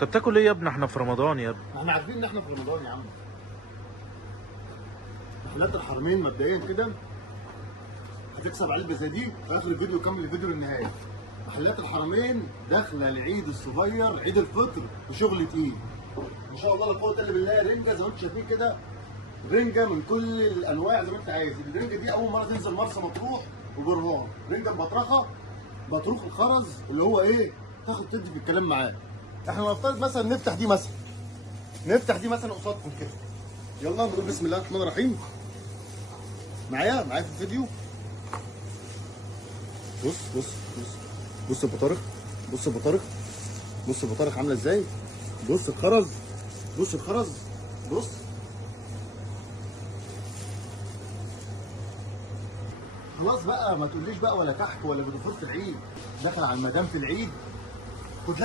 طب تاكل ايه يا ابني؟ احنا في رمضان يا ابني. احنا عارفين ان احنا في رمضان يا عم. محلات الحرمين مبدئيا كده هتكسب علبه زي دي في اخر الفيديو. كمل الفيديو للنهايه. محلات الحرمين داخله العيد الصغير عيد الفطر بشغل تقيل ما شاء الله لا قوه الا بالله. رنجه زي ما انتم شايفين كده، رنجه من كل الانواع زي ما انت عايز. الرنجه دي اول مره تنزل مرسى مطروح وبرهان. رنجه مبطرخه، بطروخ الخرز اللي هو ايه، تاخد تدي في الكلام معاه. احنا نفترض مثلا نفتح دي مثلا قصادكم كده. يلا نقول بسم الله الرحمن الرحيم. معايا في الفيديو. بص البطارخ، بص البطارخ عامله ازاي. بص الخرز، بص خلاص بقى. ما تقوليش بقى ولا كحك ولا بدخول في العيد. داخل على المدام في العيد